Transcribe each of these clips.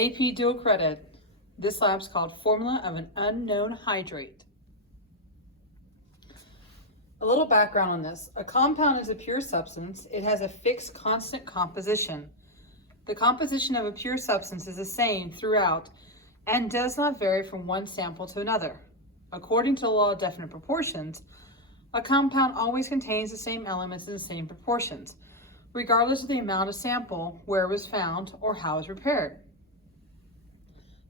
AP dual credit. This lab's called Formula of an Unknown Hydrate. A little background on this. A compound is a pure substance. It has a fixed constant composition. The composition of a pure substance is the same throughout and does not vary from one sample to another. According to the law of definite proportions, a compound always contains the same elements in the same proportions, regardless of the amount of sample, where it was found, or how it was prepared.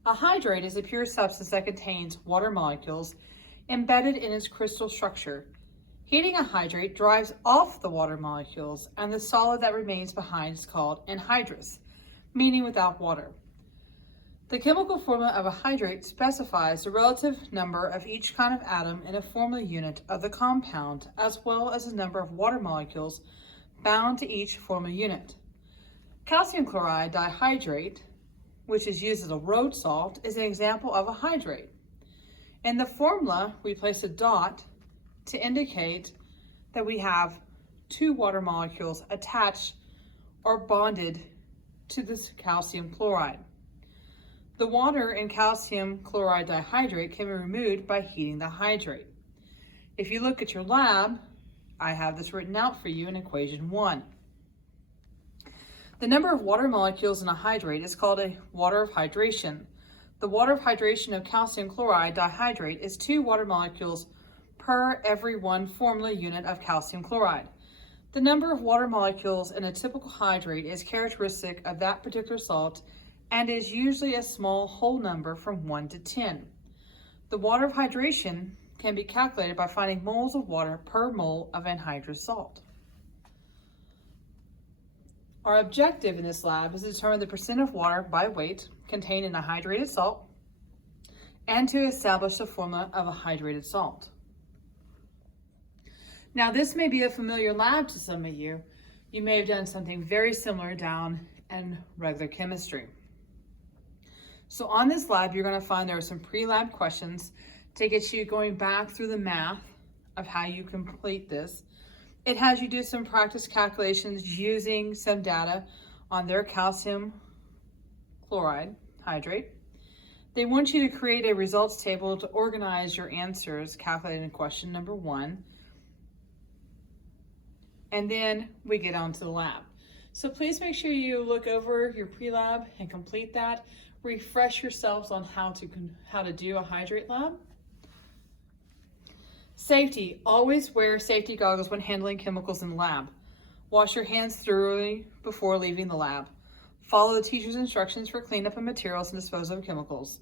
A hydrate is a pure substance that contains water molecules embedded in its crystal structure. Heating a hydrate drives off the water molecules, and the solid that remains behind is called anhydrous, meaning without water. The chemical formula of a hydrate specifies the relative number of each kind of atom in a formula unit of the compound, as well as the number of water molecules bound to each formula unit. Calcium chloride dihydrate, which is used as a road salt, is an example of a hydrate. In the formula, we place a dot to indicate that we have two water molecules attached or bonded to this calcium chloride. The water in calcium chloride dihydrate can be removed by heating the hydrate. If you look at your lab, I have this written out for you in equation 1. The number of water molecules in a hydrate is called a water of hydration. The water of hydration of calcium chloride dihydrate is 2 water molecules per every 1 formula unit of calcium chloride. The number of water molecules in a typical hydrate is characteristic of that particular salt and is usually a small whole number from 1 to 10. The water of hydration can be calculated by finding moles of water per mole of anhydrous salt. Our objective in this lab is to determine the percent of water by weight contained in a hydrated salt and to establish the formula of a hydrated salt. Now, this may be a familiar lab to some of you. You may have done something very similar down in regular chemistry. So on this lab, you're going to find there are some pre-lab questions to get you going back through the math of how you complete this. It has you do some practice calculations using some data on their calcium chloride hydrate. They want you to create a results table to organize your answers calculated in question number 1. And then we get on to the lab. So please make sure you look over your pre-lab and complete that. Refresh yourselves on how to do a hydrate lab. Safety. Always wear safety goggles when handling chemicals in the lab. Wash your hands thoroughly before leaving the lab. Follow the teacher's instructions for cleanup of materials and disposal of chemicals.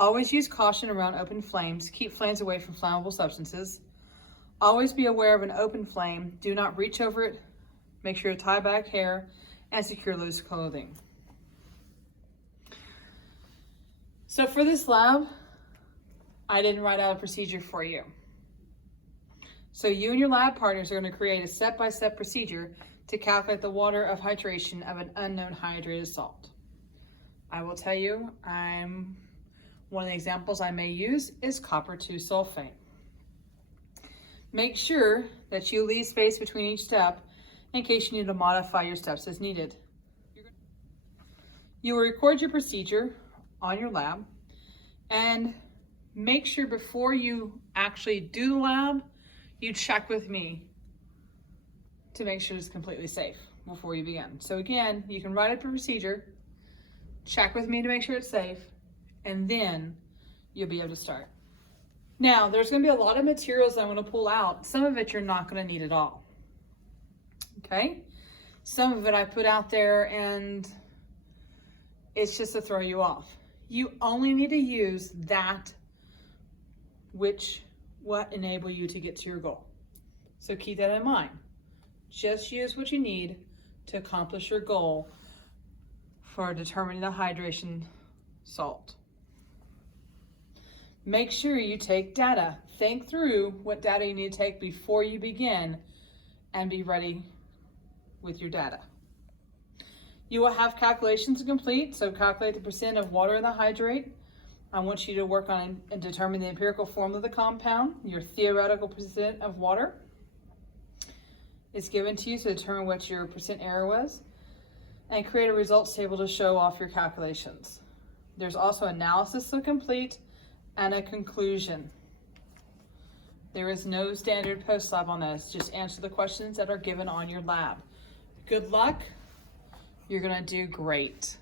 Always use caution around open flames. Keep flames away from flammable substances. Always be aware of an open flame. Do not reach over it. Make sure to tie back hair and secure loose clothing. So for this lab, I didn't write out a procedure for you. So you and your lab partners are going to create a step-by-step procedure to calculate the water of hydration of an unknown hydrated salt. I will tell you, one of the examples I may use is copper 2 sulfate. Make sure that you leave space between each step in case you need to modify your steps as needed. You will record your procedure on your lab and make sure before you actually do the lab, you check with me to make sure it's completely safe before you begin. So again, you can write up a procedure, check with me to make sure it's safe, and then you'll be able to start. Now, there's going to be a lot of materials I'm going to pull out. Some of it you're not going to need at all. Okay? Some of it I put out there and it's just to throw you off. You only need to use that what enable you to get to your goal. So keep that in mind. Just use what you need to accomplish your goal for determining the hydration salt. Make sure you take data. Think through what data you need to take before you begin and be ready with your data. You will have calculations to complete, so calculate the percent of water in the hydrate. I want you to work on and determine the empirical formula of the compound. Your theoretical percent of water is given to you to determine what your percent error was. and create a results table to show off your calculations. There's also analysis to complete and a conclusion. There is no standard post-lab on this. Just answer the questions that are given on your lab. Good luck. You're gonna do great.